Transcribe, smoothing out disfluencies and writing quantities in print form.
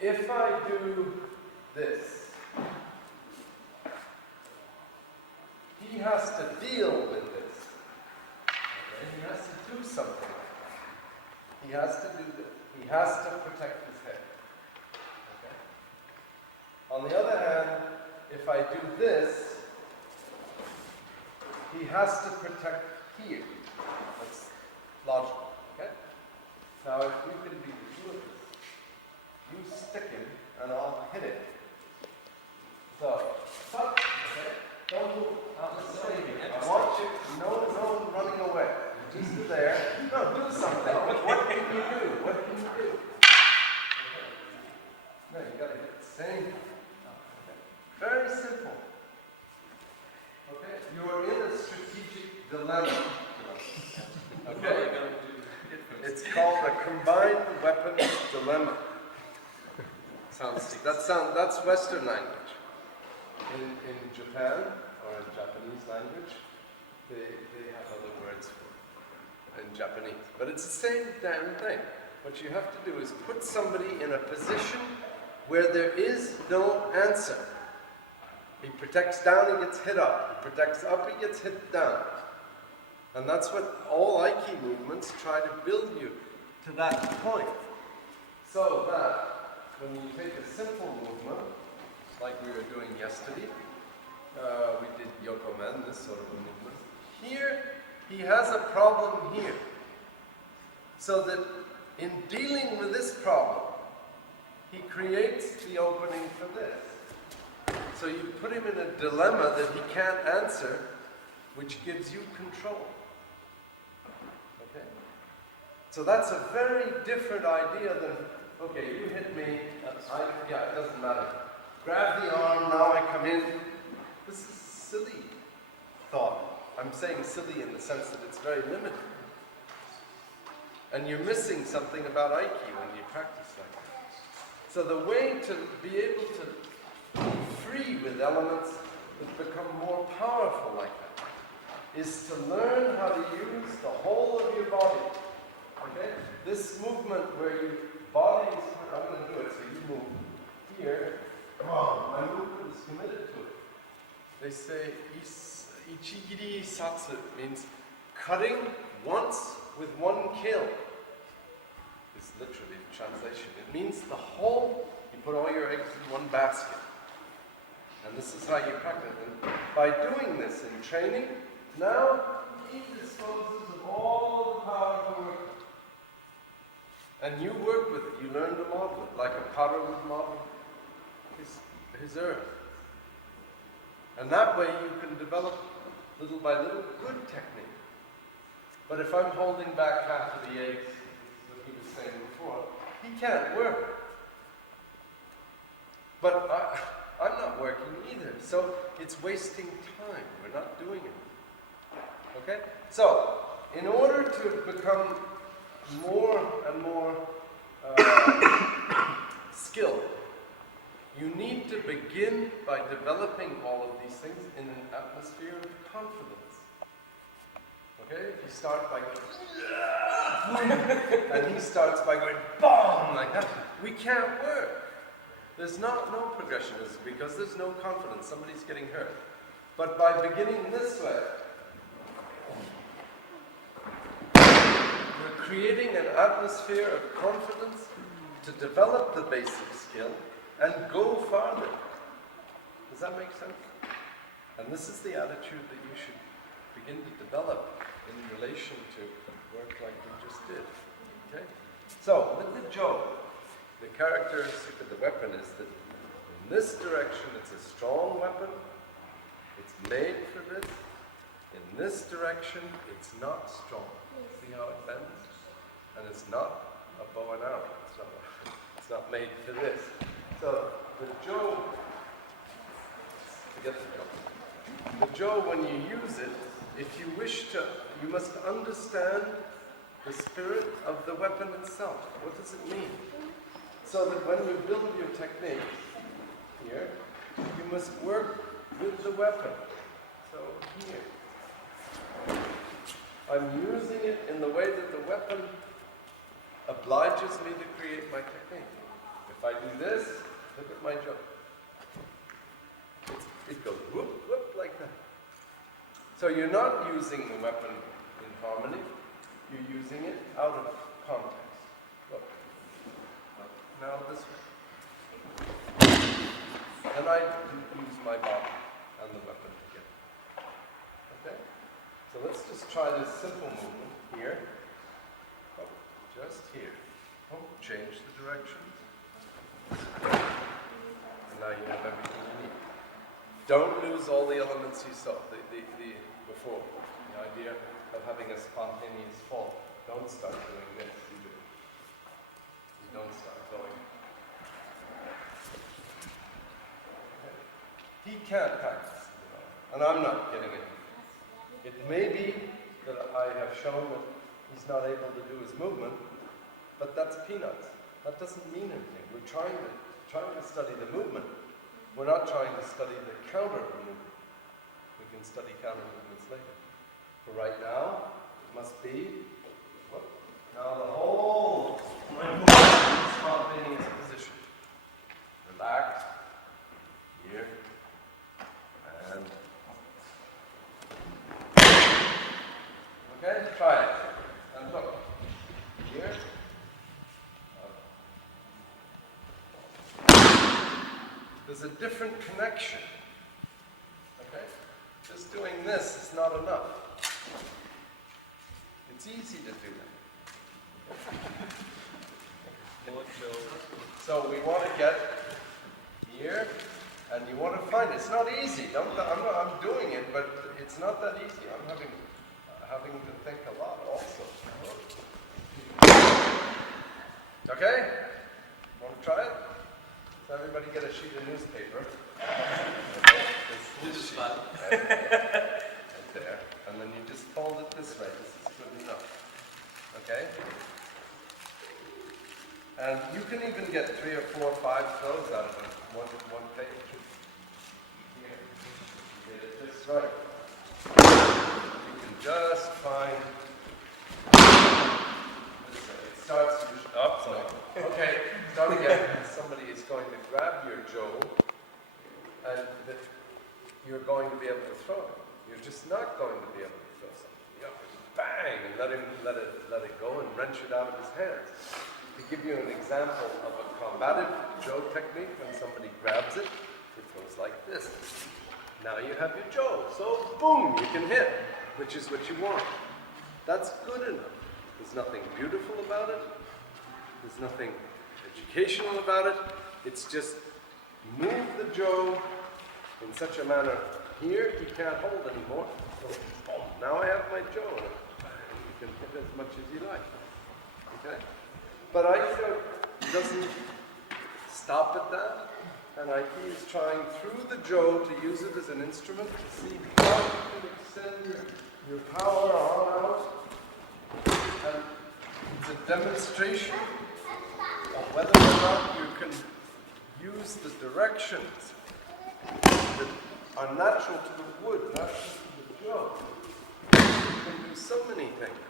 if I do this, he has to deal with this. Okay? He has to do something like that. He has to do this. He has to protect his head. Okay? On the other hand, if I do this, he has to protect here. That's logical. Okay? Now, if we can be the two of this, you stick him and I'll hit it. So, stop. Okay? Don't move. I'll just stay here. I want you. No running away. Just there. No, do something. What can you do? What can you do? Okay. No, you got to hit the same. Okay. Very simple. Okay? You are in a strategic dilemma. Okay? It's called a combined weapons dilemma. That's Western language. In Japan, or in Japanese language, they have other words for it in Japanese. But it's the same damn thing. What you have to do is put somebody in a position where there is no answer. He protects down, he gets hit up. He protects up, he gets hit down. And that's what all Aikido movements try to build you to that point. So that when you take a simple movement, like we were doing yesterday, we did Yokomen, this sort of a movement. Here, he has a problem here. So that in dealing with this problem, he creates the opening for this. So you put him in a dilemma that he can't answer, which gives you control. Okay? So that's a very different idea than, okay, you hit me, it doesn't matter. Grab the arm, now I come in. This is silly thought. I'm saying silly in the sense that it's very limited. And you're missing something about Aikido when you practice like that. So the way to be able to be free with elements that become more powerful like that is to learn how to use the whole of your body. Okay? This movement where your body is, I'm going to do it, so you move here. My movement is committed to it. They say ichigiri satsu means cutting once with one kill. It's literally the translation. It means the whole, you put all your eggs in one basket. And this is how you practice. And by doing this in training, now he disposes of all the power to work with. And you work with it. You learn to model it, like a potter would model his earth. And that way you can develop, little by little, good technique. But if I'm holding back half of the eggs, what he was saying before, he can't work. But I'm not working either. So it's wasting time. We're not doing it. Okay? So, in order to become more and more skilled, you need to begin by developing all of these things in an atmosphere of confidence. Okay? If you start by going, and he starts by going, BOOM! Like that, we can't work. There's no progression because there's no confidence. Somebody's getting hurt. But by beginning this way, you're creating an atmosphere of confidence to develop the basic skill and go farther. Does that make sense? And this is the attitude that you should begin to develop in relation to work like we just did. Okay? So, with the Jo, the characteristic of the weapon is that in this direction it's a strong weapon, it's made for this. In this direction it's not strong. See how it bends? And it's not a bow and arrow. It's not made for this. So the Jo, forget the Jo. The Jo, when you use it, if you wish to, you must understand the spirit of the weapon itself. What does it mean? So that when you build your technique here, you must work with the weapon. So here, I'm using it in the way that the weapon obliges me to create my technique. If I do this, look at my jaw. It goes whoop, whoop, like that. So you're not using the weapon in harmony, you're using it out of context. Look. Now this way. And I use my body and the weapon together. Okay? So let's just try this simple movement here. Oh, just here. Oh, change the directions. And now you have everything you need. Don't lose all the elements you saw before. The idea of having a spontaneous fall. Don't start doing this. You don't start going. Okay. He can't practice, and I'm not getting it. It may be that I have shown that he's not able to do his movement, but that's peanuts. That doesn't mean anything. We're trying to study the movement. We're not trying to study the counter movement. We can study counter movements later. For right now, it must be now the whole spontaneous position. Relax. Here. And okay, try it. And look. Here. There's a different connection. Okay? Just doing this is not enough. It's easy to do that. So we want to get here, and you want to find it. It's not easy. I'm doing it, but it's not that easy. I'm having to think a lot also. Okay? Want to try it? So everybody get a sheet of newspaper. Okay. This sheet, right there. And then you just fold it this way. This is good enough. Okay? And you can even get 3 or 4 or 5 throws out of it. One page. Here. You get it just right. You can just find this way. It starts up. So, okay, start again. Somebody is going to grab your jaw, and you're going to be able to throw it. You're just not going to be able to throw something. You have to bang and let it go and wrench it out of his hands. To give you an example of a combative jaw technique, when somebody grabs it, it goes like this. Now you have your jaw, so boom, you can hit, which is what you want. That's good enough. There's nothing beautiful about it. There's nothing educational about it. It's just move the jaw in such a manner. Here he can't hold anymore. So boom, now I have my jaw. You can hit as much as you like. Okay? But Aikido doesn't stop at that. And Aikido is trying through the jaw to use it as an instrument to see how you can extend your power on out. And it's a demonstration of whether or not you can use the directions that are natural to the wood, natural to the jaw. You can do so many things.